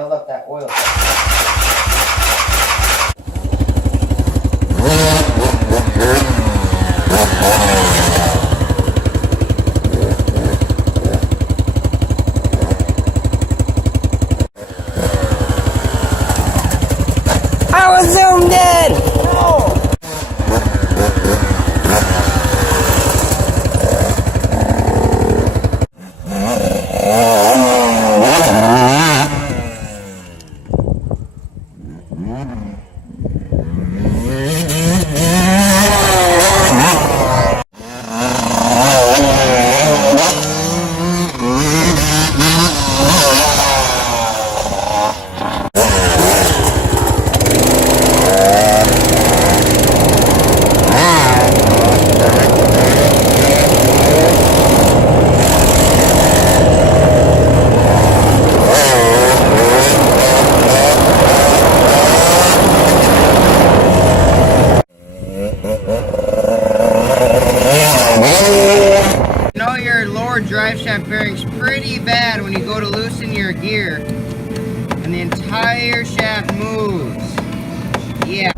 build up that oil. I was zoomed in! No! Drive shaft bearing's pretty bad when you go to loosen your gear and the entire shaft moves. Yeah.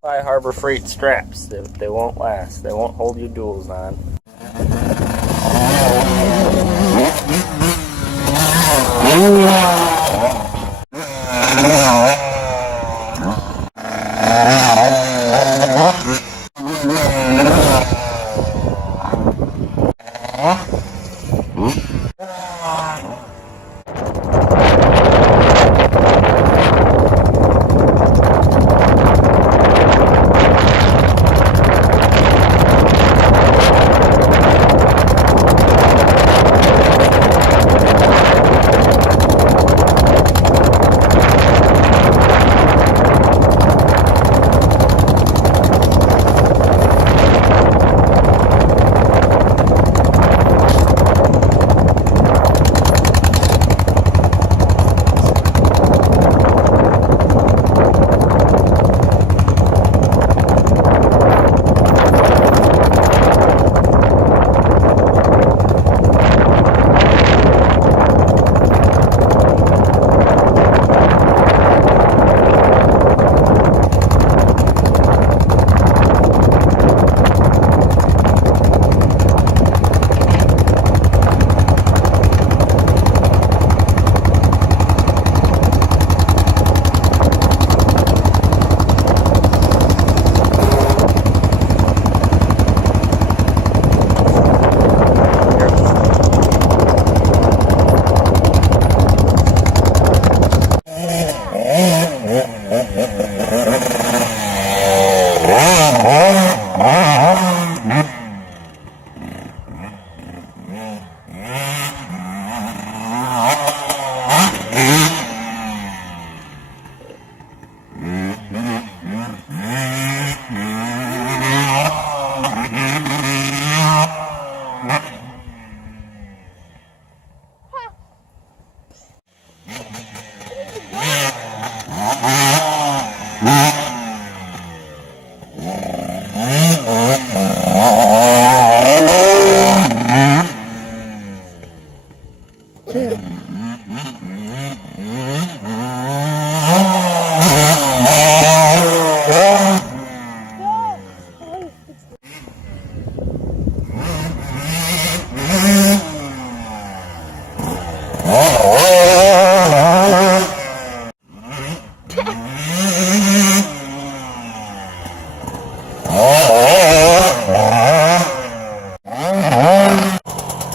Buy Harbor Freight straps. They won't last. They won't hold your duals on.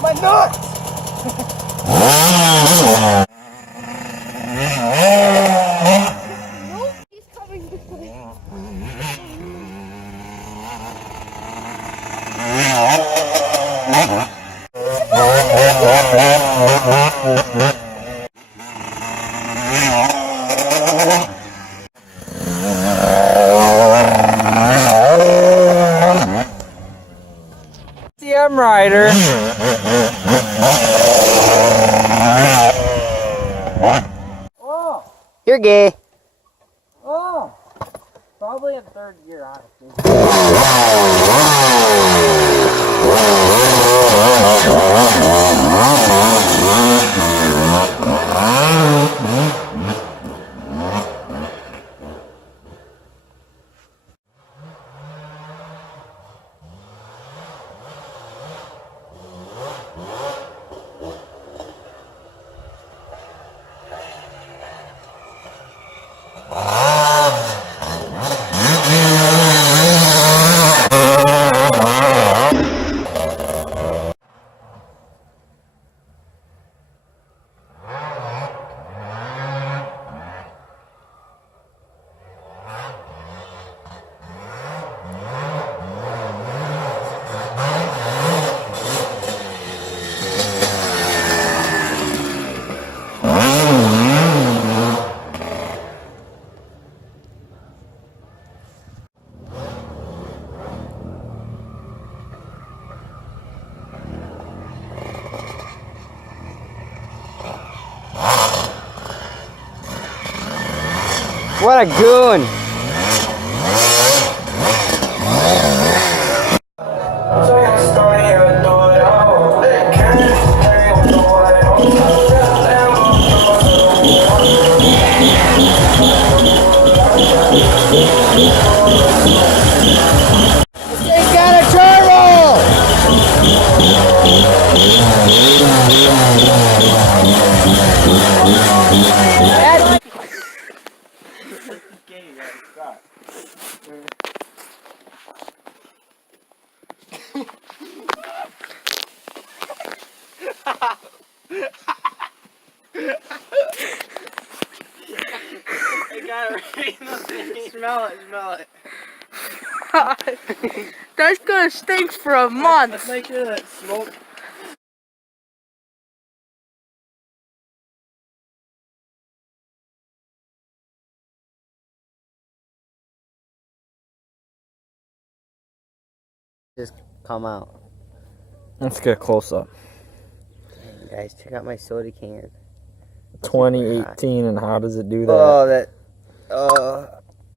My nuts! He's coming this way. CM Rider. You're gay. Oh, probably in third gear, honestly. What a goon! It's got a turbo! Smell it, smell it. That's gonna stink for a month. Let's make sure that smoke. Just come out. Let's get a close up. Hey guys, check out my soda can. 2018, and how does it do that? Oh, that.